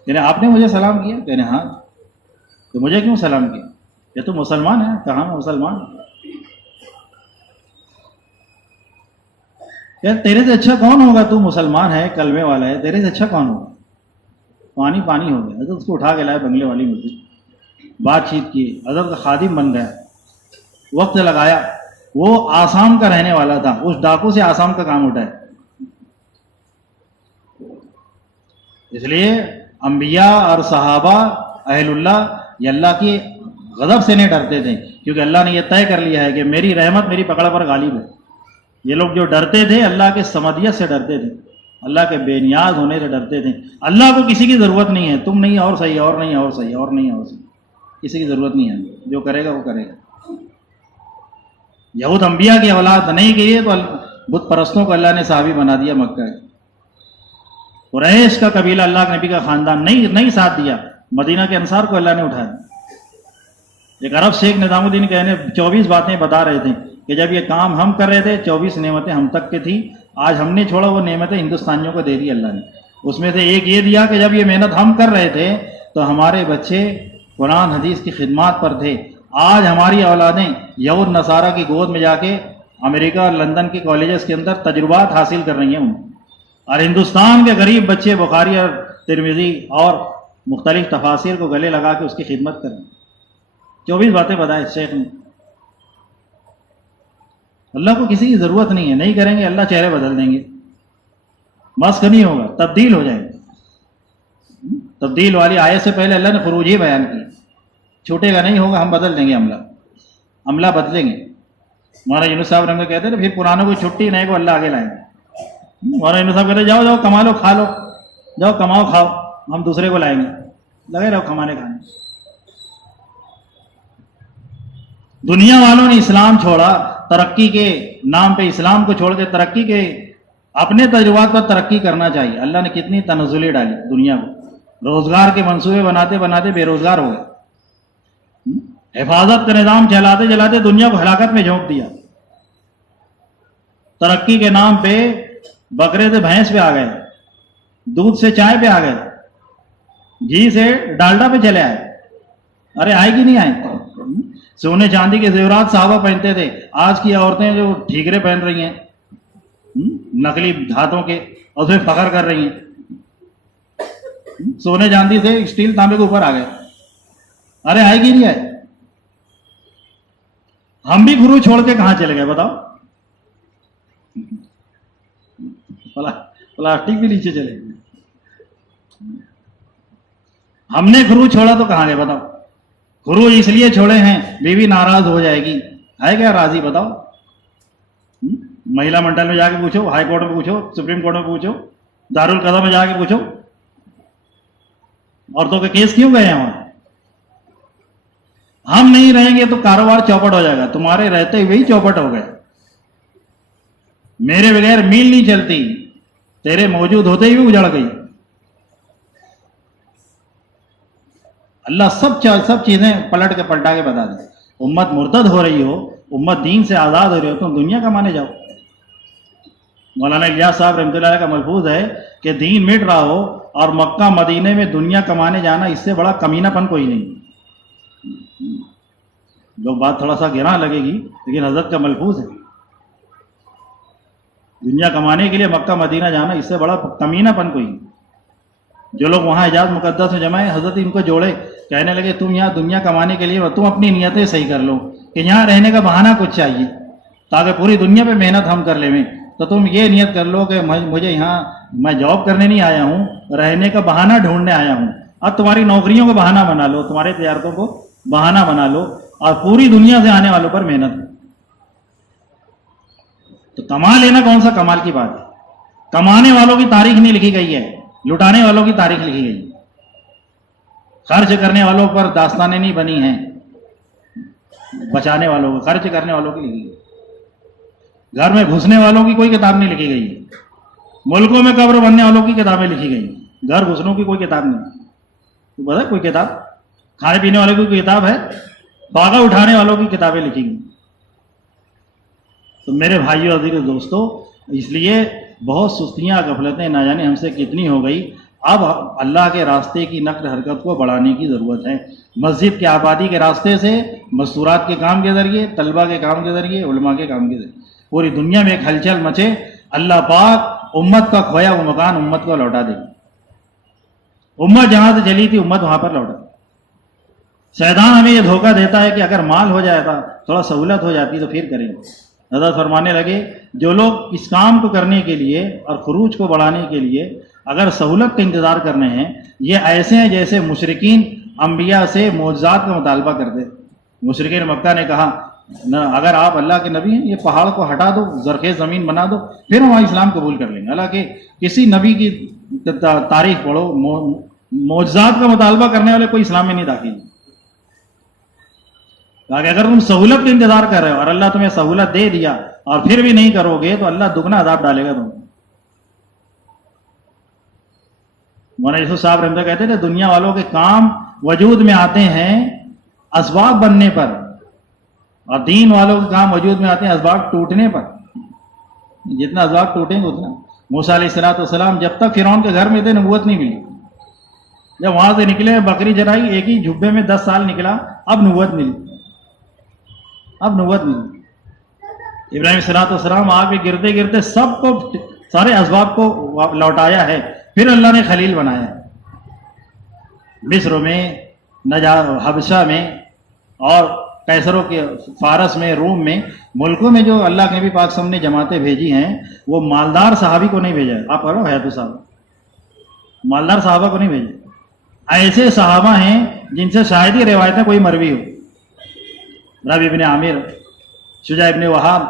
کہنے آپ نے مجھے سلام کیا، کہنے ہاں، تو مجھے کیوں سلام کیا، یہ تو مسلمان ہے، کہاں میں مسلمان، یار تیرے سے اچھا کون ہوگا، تو مسلمان ہے کلمے والا ہے، تیرے سے اچھا کون ہوگا، پانی پانی ہو گیا۔ حضرت اس کو اٹھا کے لائے بنگلے والی مسجد، بات چیت کی، حضرت کا خادم بن گیا، وقت لگایا، وہ آسام کا رہنے والا تھا، اس ڈاکو سے آسام کا کام اٹھایا۔ اس لیے انبیاء اور صحابہ اہل اللہ یہ اللہ کی غضب سے نہیں ڈرتے تھے، کیونکہ اللہ نے یہ طے کر لیا ہے کہ میری رحمت میری پکڑ پر غالب ہے۔ یہ لوگ جو ڈرتے تھے اللہ کے صمدیت سے ڈرتے تھے، اللہ کے بے نیاز ہونے سے ڈرتے تھے، اللہ کو کسی کی ضرورت نہیں ہے، تم نہیں اور صحیح، اور نہیں اور صحیح، اور نہیں اور صحیح، کسی کی ضرورت نہیں ہے، جو کرے گا وہ کرے گا۔ یہود انبیاء کی اولاد نہیں کی ہے تو بت پرستوں کو اللہ نے صحابی بنا دیا مکہ کے. قریش کا قبیلہ اللہ کے نبی کا خاندان نہیں ساتھ دیا, مدینہ کے انصار کو اللہ نے اٹھا دیا. ایک عرب شیخ نظام الدین کہنے 24 باتیں بتا رہے تھے کہ جب یہ کام ہم کر رہے تھے 24 نعمتیں ہم تک کی تھی, آج ہم نے چھوڑا وہ نعمتیں ہندوستانیوں کو دے دی اللہ نے. اس میں سے ایک یہ دیا کہ جب یہ محنت ہم کر رہے تھے تو ہمارے بچے قرآن حدیث کی خدمات پر تھے. آج ہماری اولادیں یہود نصارہ کی گود میں جا کے امریکہ اور لندن کے کالجز کے اندر تجربات حاصل کر رہی ہیں, اور ہندوستان کے غریب بچے بخاری اور ترمذی اور مختلف تفاسیر کو گلے لگا کے اس کی خدمت کر رہے ہیں. 24 باتیں بتائے شیخ نے. اللہ کو کسی کی ضرورت نہیں ہے, نہیں کریں گے اللہ چہرے بدل دیں گے, مسخ نہیں ہوگا, تبدیل ہو جائے گا. تبدیل والی آیت سے پہلے اللہ نے خروج ہی بیان کی, چھوٹے گا نہیں ہوگا, ہم بدل دیں گے عملہ بدلیں گے. مولانا یونس صاحب رنگ کہتے ہیں پھر پرانے کو چھٹی, نئے کو اللہ آگے لائیں گے. مولانا یونس صاحب کہتے جاؤ کما لو کھا لو, جاؤ کماؤ کھاؤ, ہم دوسرے کو لائیں گے, لگے رہو کمانے کھانے. دنیا والوں نے اسلام چھوڑا, ترقی کے نام پہ اسلام کو چھوڑ کے ترقی کے اپنے تجربات پر ترقی کرنا چاہیے. اللہ نے کتنی تنزلیں ڈالی دنیا کو, روزگار کے منصوبے بناتے بناتے بے روزگار ہو گئے. حفاظت کا نظام چلاتے چلاتے دنیا کو ہلاکت میں جھونک دیا. ترقی کے نام پہ بکرے سے بھینس پہ آ گئے, دودھ سے چائے پہ آ گئے, گھی سے ڈالڈا پہ چلے آئے. ارے آئے کہ نہیں آئے؟ سونے چاندی کے زیورات صحابہ پہنتے تھے, آج کی عورتیں جو ٹھیکرے پہن رہی ہیں نقلی دھاتوں کے, اور اس میں فخر کر رہی ہیں. سونے چاندی سے اسٹیل تانبے کے اوپر آ گئے. ارے آئے کہ نہیں آئے؟ ہم بھی گرو چھوڑ کے کہاں چلے گئے بتاؤ؟ پلاسٹک بھی نیچے چلے گئے. ہم نے گرو چھوڑا تو کہاں گئے بتاؤ؟ گرو اس لیے چھوڑے ہیں بیوی ناراض ہو جائے گی, ہے کیا راضی بتاؤ؟ مہیلا منڈل میں جا کے پوچھو, ہائی کورٹ میں پوچھو, سپریم کورٹ میں پوچھو, دارالقضا میں جا کے پوچھو, عورتوں کے کیس کیوں گئے ہیں وہاں؟ ہم نہیں رہیں گے تو کاروبار چوپٹ ہو جائے گا. تمہارے رہتے ہوئے ہی چوپٹ ہو گئے. میرے بغیر میل نہیں چلتی, تیرے موجود ہوتے ہی اجڑ گئی. اللہ سب چیزیں پلٹا کے بتا دے. امت مرتد ہو رہی ہو, امت دین سے آزاد ہو رہی ہو, تم دنیا کمانے جاؤ. مولانا الیاس صاحب رحمۃ اللہ علیہ کا ملفوظ ہے کہ دین مٹ رہا ہو اور مکہ مدینے میں دنیا کمانے جانا, اس سے بڑا کمینہ پن کوئی نہیں. لوگ بات تھوڑا سا گراں لگے گی, لیکن حضرت کا ملفوظ ہے. دنیا کمانے کے لیے مکہ مدینہ جانا, اس سے بڑا کمینہ پن کوئی نہیں. جو لوگ وہاں حجاز مقدس میں جمع ہیں, حضرت ان کو جوڑے, کہنے لگے تم یہاں دنیا کمانے کے لیے تم اپنی نیتیں صحیح کر لو کہ یہاں رہنے کا بہانہ کچھ چاہیے تاکہ پوری دنیا پہ محنت ہم کر لیں. تو تم یہ نیت کر لو کہ مجھے یہاں میں جاب کرنے نہیں آیا ہوں, رہنے کا بہانہ ڈھونڈنے آیا ہوں. اب تمہاری نوکریوں کو بہانہ بنا لو, تمہارے تجارتوں کو بہانہ بنا لو, اور پوری دنیا سے آنے والوں پر محنت کرو. تو کما لینا کون سا کمال کی بات ہے؟ کمانے والوں کی تاریخ نہیں لکھی گئی ہے, لٹانے والوں کی تاریخ لکھی گئی. خرچ کرنے والوں پر داستانیں نہیں بنی ہیں, بچانے والوں کو, خرچ کرنے والوں کی لکھی گئی. گھر میں گھسنے والوں کی کوئی کتاب نہیں لکھی گئی ہے. ملکوں میں قبر بننے والوں کی کتابیں لکھی گئی, گھر گھسنوں کی کوئی کتاب نہیں. تو پتا کوئی کتاب کھانے پینے والوں کی کوئی کتاب ہے؟ باغہ اٹھانے والوں کی کتابیں لکھی گئی. تو میرے بھائیوں عزیز دوستوں, اس لیے بہت سستیاں غفلتیں نہ جانے ہم سے کتنی ہو گئی. اب اللہ کے راستے کی نقل حرکت کو بڑھانے کی ضرورت ہے. مسجد کے آبادی کے راستے سے, مستورات کے کام کے ذریعے, طلبہ کے کام کے ذریعے, علماء کے کام کے ذریعے پوری دنیا میں ایک ہلچل مچے. اللہ پاک امت کا کھویا وہ مکان امت کو لوٹا دے. امت جہاں سے چلی تھی امت وہاں پر لوٹا. شیطان ہمیں یہ دھوکہ دیتا ہے کہ اگر مال ہو جائے گا, تھوڑا سہولت ہو جاتی تو پھر کریں گے. حضرت فرمانے لگے جو لوگ اس کام کو کرنے کے لیے اور خروج کو بڑھانے کے لیے اگر سہولت کا انتظار کرنے ہیں, یہ ایسے ہیں جیسے مشرکین انبیاء سے معجزات کا مطالبہ کرتے. مشرکین مکہ نے کہا اگر آپ اللہ کے نبی ہیں, یہ پہاڑ کو ہٹا دو, زرخیز زمین بنا دو, پھر ہم اسلام قبول کر لیں گے. حالانکہ کسی نبی کی تاریخ پڑھو, معجزات کا مطالبہ کرنے والے کوئی اسلام میں نہیں داخل. کہا کہ اگر تم سہولت کا انتظار کر رہے ہو اور اللہ تمہیں سہولت دے دیا اور پھر بھی نہیں کرو گے تو اللہ دگنا عذاب ڈالے گا تم. مولانا یوسف صاحب رحمۃ اللہ کہتے تھے دنیا والوں کے کام وجود میں آتے ہیں اسباب بننے پر، اور دین والوں کے کام وجود میں آتے ہیں اسباب ٹوٹنے پر. جتنا اسباب ٹوٹیں گے اتنا. موسیٰ علیہ السلام جب تک فرعون کے گھر میں تھے نبوت نہیں ملی. جب وہاں سے نکلے بکری چرائی ایک ہی جھبے میں 10 سال نکلا، اب نبوت ملی. ابراہیم صلی اللہ علیہ وسلم آگ کے گرتے گرتے سب کو سارے اسباب کو لوٹایا ہے، پھر اللہ نے خلیل بنایا. مصر میں، حبشہ میں، اور قیصروں کے فارس میں، روم میں، ملکوں میں جو اللہ کے نبی پاک صلی اللہ علیہ وسلم نے جماعتیں بھیجی ہیں وہ مالدار صحابی کو نہیں بھیجا ہے. آپ پڑھو حیات صاحب، مالدار صحابہ کو نہیں بھیجا. ایسے صحابہ ہیں جن سے شاید ہی روایتیں کوئی مروی ہو. ربی ابن عامر، شجاع ابن وہاب،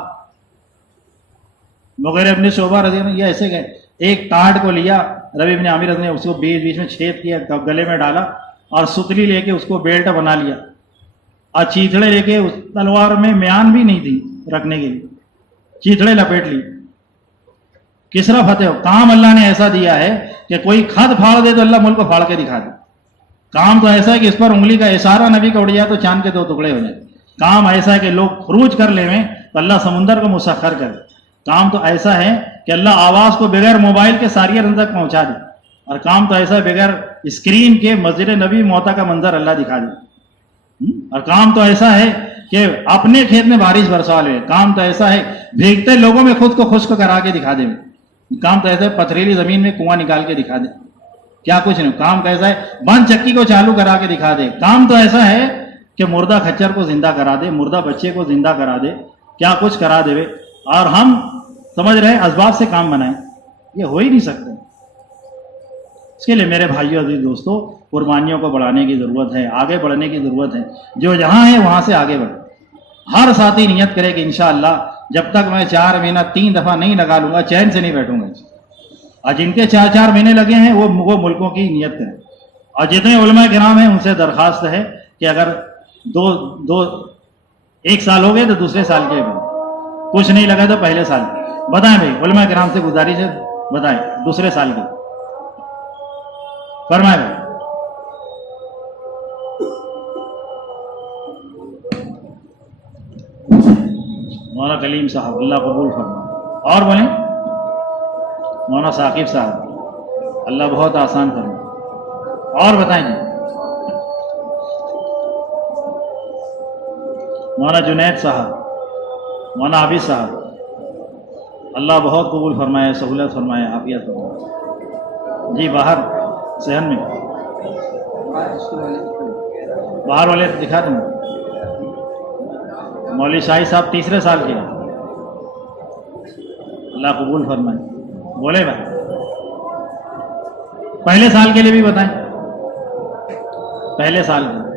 مغیرہ ابن شعبہ رضی اللہ عنہ، یہ ایسے گئے. ایک ٹانٹ کو لیا ربی ابن عامر نے، اس کو بیچ میں چھید کیا، گلے میں ڈالا اور ستلی لے کے اس کو بیلٹ بنا لیا، اور چیتڑے لے کے اس تلوار میں میان بھی نہیں تھی رکھنے کے لیے، چیتڑے لپیٹ لی. کسرا فتح ہو. کام اللہ نے ایسا دیا ہے کہ کوئی خط پھاڑ دے تو اللہ ملک کو پھاڑ کے دکھا دے. کام تو ایسا ہے کہ اس پر انگلی کا اشارہ نبی کا اڑ جائے تو چاند کے 2 ٹکڑے ہو جائیں. کام ایسا ہے کہ لوگ خروج کر لے میں تو اللہ سمندر کو مسخر کرے. کام تو ایسا ہے کہ اللہ آواز کو بغیر موبائل کے ساری رن تک پہنچا دے. اور کام تو ایسا ہے بغیر اسکرین کے مسجد نبی موتا کا منظر اللہ دکھا دے. اور کام تو ایسا ہے کہ اپنے کھیت میں بارش برسا لے. کام تو ایسا ہے بھیگتے لوگوں میں خود کو خشک کرا کے دکھا دے. کام تو ایسا ہے پتھریلی زمین میں کنواں نکال کے دکھا دے. کیا کچھ نہیں. کام کیسا ہے بند چکی کو چالو کرا کے دکھا دے. کام تو ایسا ہے کہ مردہ کھچر کو زندہ کرا دے، مردہ بچے کو زندہ کرا دے، کیا کچھ کرا دے. اور ہم سمجھ رہے ہیں اسباب سے کام بنائیں، یہ ہو ہی نہیں سکتے. اس کے لیے میرے بھائیوں عزیز دوستوں، قربانیوں کو بڑھانے کی ضرورت ہے، آگے بڑھنے کی ضرورت ہے. جو جہاں ہے وہاں سے آگے بڑھے. ہر ساتھی نیت کرے کہ انشاءاللہ جب تک میں 4 مہینہ 3 دفعہ نہیں لگا لوں گا چین سے نہیں بیٹھوں گا. اور جن کے 4 مہینے لگے ہیں وہ ملکوں کی نیت کریں. اور جتنے علماء کرام ہیں ان سے درخواست ہے کہ اگر ایک سال ہو گئے تو دوسرے سال کے کچھ نہیں لگا تو پہلے سال بتائیں. بھائی علماء کرام سے گزارش ہے بتائیں دوسرے سال کے فرمائے. بھائی مولانا کلیم صاحب اللہ قبول فرمائے. اور بولیں مولانا ثاقب صاحب اللہ بہت آسان فرمائے. اور بتائیں جی مولانا جنید صاحب، مولانا عابد صاحب اللہ بہت قبول فرمائے، سہولت فرمائے، عافیت فرمائے. جی باہر صحن میں باہر والے دکھا دیں. مولوی شاہی صاحب 3 سال کے اللہ قبول فرمائے. بولے بھائی پہلے سال کے لیے بھی بتائیں. پہلے سال کے